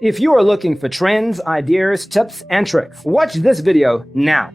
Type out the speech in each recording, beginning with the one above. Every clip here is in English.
If you are looking for trends, ideas, tips, and tricks, watch this video now.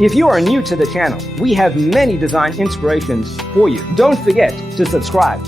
If you are new to the channel, we have many design inspirations for you. Don't forget to subscribe.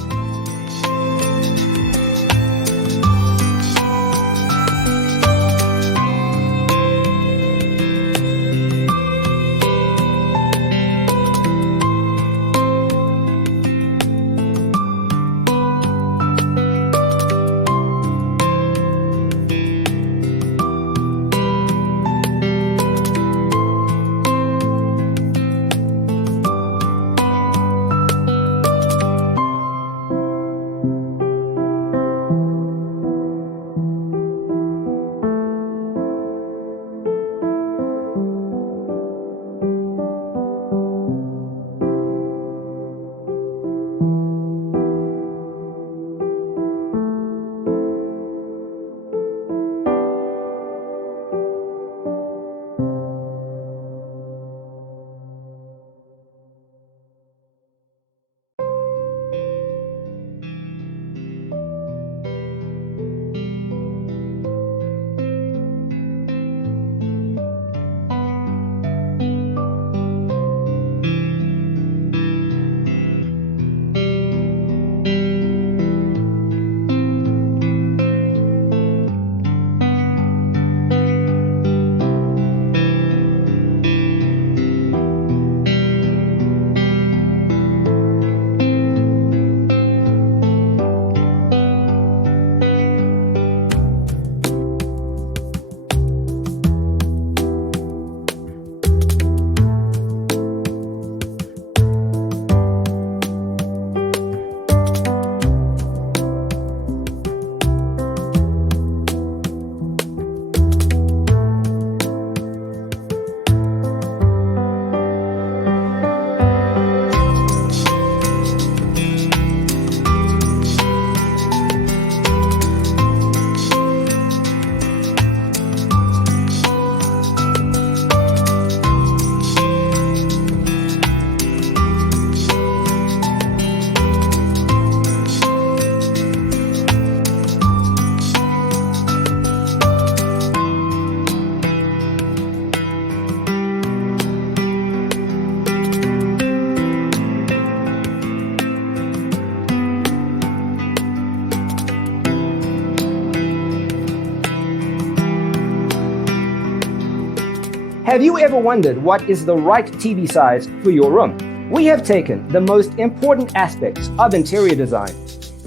Have you ever wondered what is the right TV size for your room? We have taken the most important aspects of interior design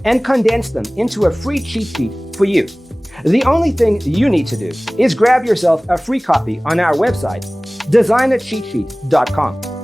and condensed them into a free cheat sheet for you. The only thing you need to do is grab yourself a free copy on our website, designercheatsheet.com.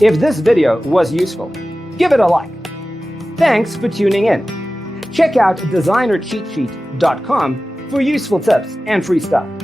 If this video was useful, give it a like. Thanks for tuning in. Check out designercheatsheet.com for useful tips and free stuff.